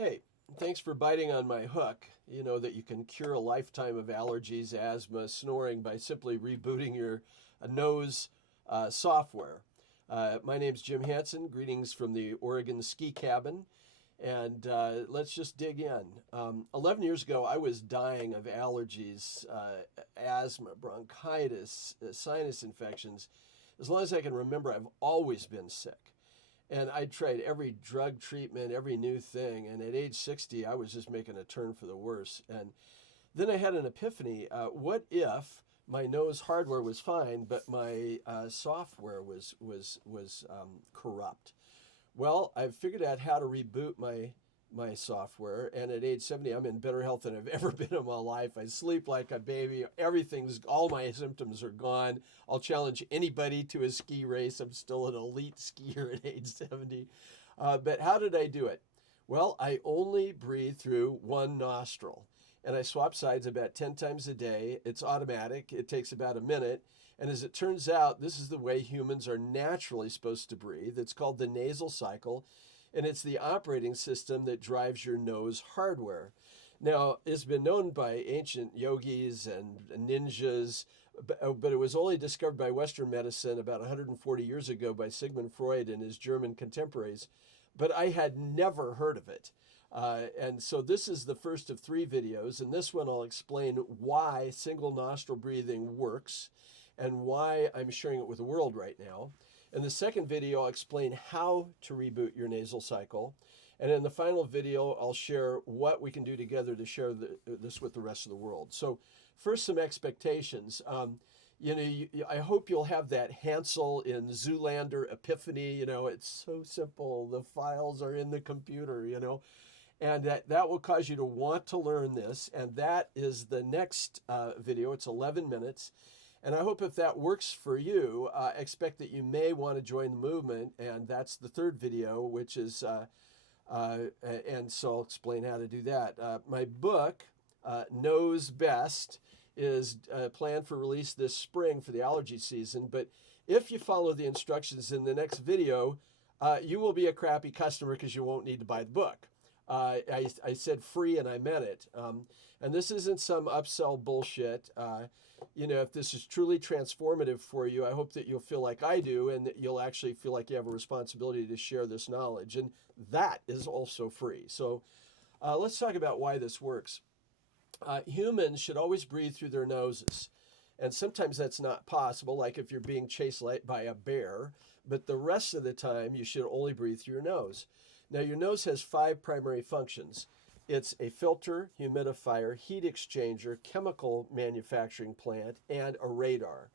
Hey, thanks for biting on my hook. You know that you can cure a lifetime of allergies, asthma, snoring by simply rebooting your nose software. My name's Jim Hansen. Greetings from the Oregon ski cabin. And let's just dig in. 11 years ago, I was dying of allergies, asthma, bronchitis, sinus infections. As long as I can remember, I've always been sick. And I tried every drug treatment, every new thing. And at age 60, I was just making a turn for the worse. And then I had an epiphany. What if my nose hardware was fine, but my software was corrupt? Well, I've figured out how to reboot my software, and at age 70, I'm in better health than I've ever been in my life. I sleep like a baby. All my symptoms are gone. I'll challenge anybody to a ski race. I'm still an elite skier at age 70. But how did I do it? Well, I only breathe through one nostril, and I swap sides about 10 times a day. It's automatic. It takes about a minute. And as it turns out, this is the way humans are naturally supposed to breathe. It's called the nasal cycle, and it's the operating system that drives your nose hardware. Now, it's been known by ancient yogis and ninjas, but it was only discovered by Western medicine about 140 years ago by Sigmund Freud and his German contemporaries. But I had never heard of it. And so this is the first of 3 videos. In this one, I'll explain why single nostril breathing works and why I'm sharing it with the world right now. In the second video, I'll explain how to reboot your nasal cycle. And in the final video, I'll share what we can do together to share this with the rest of the world. So first, some expectations. I hope you'll have that Hansel in Zoolander epiphany. It's so simple. The files are in the computer, and that will cause you to want to learn this. And that is the next video. It's 11 minutes. And I hope if that works for you, expect that you may want to join the movement. And that's the third video, which is, and so I'll explain how to do that. My book, Knows Best, is planned for release this spring for the allergy season. But if you follow the instructions in the next video, you will be a crappy customer because you won't need to buy the book. I said free and I meant it. And this isn't some upsell bullshit. If this is truly transformative for you, I hope that you'll feel like I do and that you'll actually feel like you have a responsibility to share this knowledge. And that is also free. So let's talk about why this works. Humans should always breathe through their noses. And sometimes that's not possible, like if you're being chased by a bear. But the rest of the time, you should only breathe through your nose. Now, your nose has 5 primary functions. It's a filter, humidifier, heat exchanger, chemical manufacturing plant, and a radar.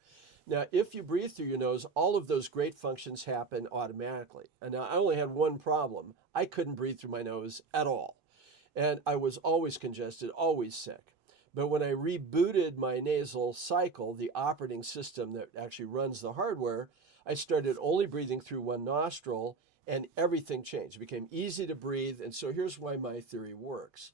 Now, if you breathe through your nose, all of those great functions happen automatically. And now, I only had one problem. I couldn't breathe through my nose at all. And I was always congested, always sick. But when I rebooted my nasal cycle, the operating system that actually runs the hardware, I started only breathing through one nostril, and everything changed. It became easy to breathe, and so here's why my theory works.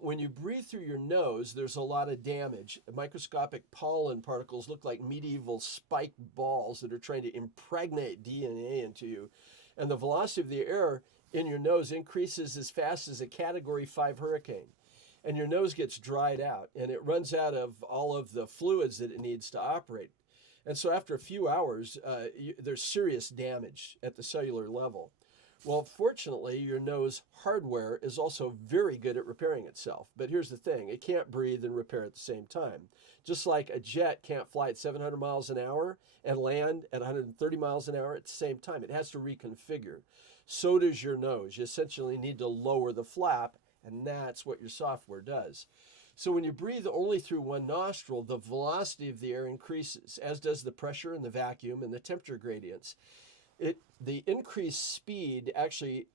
When you breathe through your nose, there's a lot of damage. Microscopic pollen particles look like medieval spiked balls that are trying to impregnate DNA into you. And the velocity of the air in your nose increases as fast as a Category 5 hurricane. And your nose gets dried out, and it runs out of all of the fluids that it needs to operate. And so after a few hours, there's serious damage at the cellular level. Well, fortunately, your nose hardware is also very good at repairing itself. But here's the thing. It can't breathe and repair at the same time. Just like a jet can't fly at 700 miles an hour and land at 130 miles an hour at the same time. It has to reconfigure. So does your nose. You essentially need to lower the flap, and that's what your software does. So when you breathe only through one nostril, the velocity of the air increases, as does the pressure and the vacuum and the temperature gradients. The increased speed actually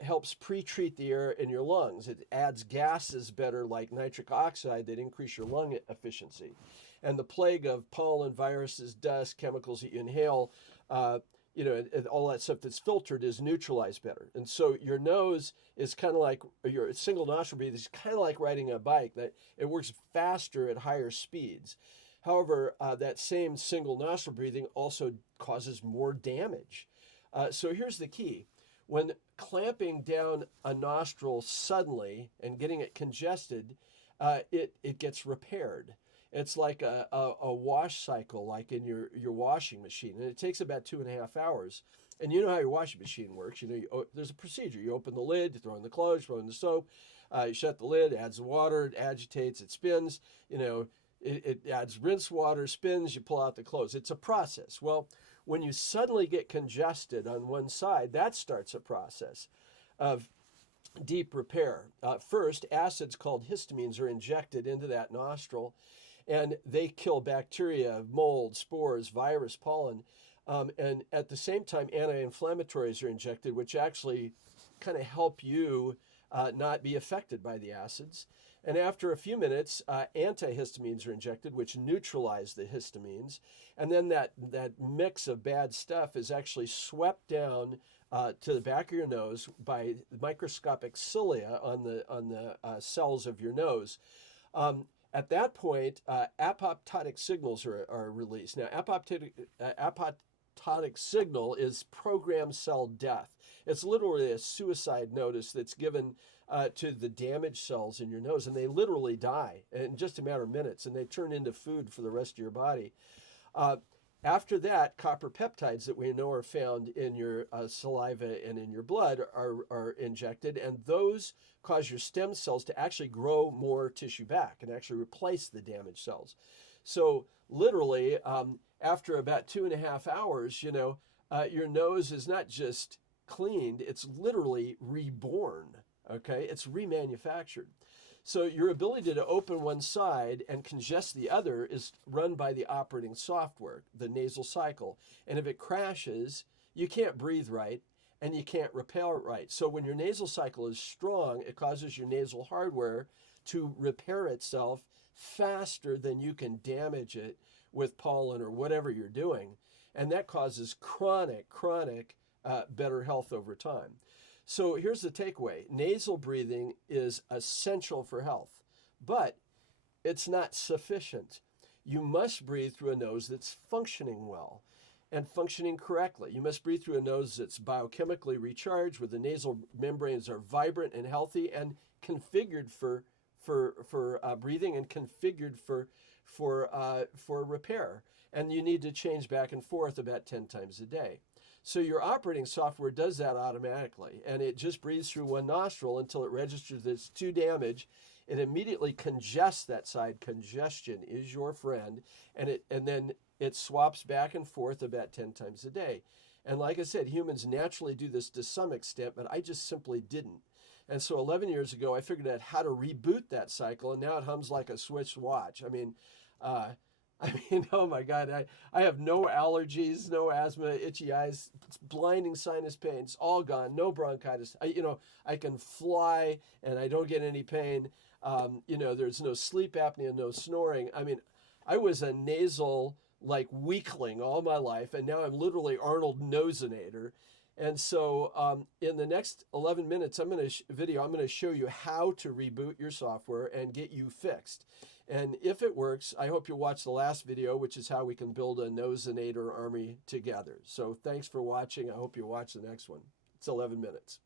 helps pre-treat the air in your lungs. It adds gases better like nitric oxide that increase your lung efficiency. And the plague of pollen, viruses, dust, chemicals that you inhale, and all that stuff that's filtered is neutralized better. And so your nose is kind of like, your single nostril breathing is kind of like riding a bike, that it works faster at higher speeds. However, that same single nostril breathing also causes more damage. So here's the key. When clamping down a nostril suddenly and getting it congested, it gets repaired. It's like a wash cycle, like in your washing machine, and it takes about 2.5 hours. And you know how your washing machine works. You know, there's a procedure. You open the lid, you throw in the clothes, throw in the soap, you shut the lid, adds the water, it agitates, it spins. You know, it adds rinse water, spins, you pull out the clothes. It's a process. Well, when you suddenly get congested on one side, that starts a process of deep repair. First, acids called histamines are injected into that nostril, and they kill bacteria, mold, spores, virus, pollen. And at the same time, anti-inflammatories are injected, which actually kind of help you not be affected by the acids. And after a few minutes, antihistamines are injected, which neutralize the histamines. And then that mix of bad stuff is actually swept down to the back of your nose by microscopic cilia on the cells of your nose. At that point, apoptotic signals are released. Now, apoptotic signal is programmed cell death. It's literally a suicide notice that's given to the damaged cells in your nose, and they literally die in just a matter of minutes, and they turn into food for the rest of your body. After that, copper peptides that we know are found in your saliva and in your blood are injected, and those cause your stem cells to actually grow more tissue back and actually replace the damaged cells. So literally, after about 2.5 hours, you know, your nose is not just cleaned, it's literally reborn, okay? It's remanufactured. So your ability to open one side and congest the other is run by the operating software, the nasal cycle. And if it crashes, you can't breathe right and you can't repair it right. So when your nasal cycle is strong, it causes your nasal hardware to repair itself faster than you can damage it with pollen or whatever you're doing. And that causes chronic better health over time. So here's the takeaway. Nasal breathing is essential for health, but it's not sufficient. You must breathe through a nose that's functioning well and functioning correctly. You must breathe through a nose that's biochemically recharged, where the nasal membranes are vibrant and healthy and configured for breathing and configured for repair. And you need to change back and forth about 10 times a day. So your operating software does that automatically, and it just breathes through one nostril until it registers that it's too damaged. It immediately congests that side. Congestion is your friend, and then it swaps back and forth about 10 times a day. And like I said, humans naturally do this to some extent, but I just simply didn't. And so 11 years ago, I figured out how to reboot that cycle, and now it hums like a switched watch. I mean, oh my God, I have no allergies, no asthma, itchy eyes, blinding sinus pain. It's all gone, no bronchitis. I can fly and I don't get any pain. There's no sleep apnea, no snoring. I mean, I was a nasal weakling all my life, and now I'm literally Arnold Nosinator. And so in the next 11 minutes, I'm going to show you how to reboot your software and get you fixed. And if it works, I hope you'll watch the last video, which is how we can build a Nosinator army together. So thanks for watching. I hope you watch the next one. It's 11 minutes.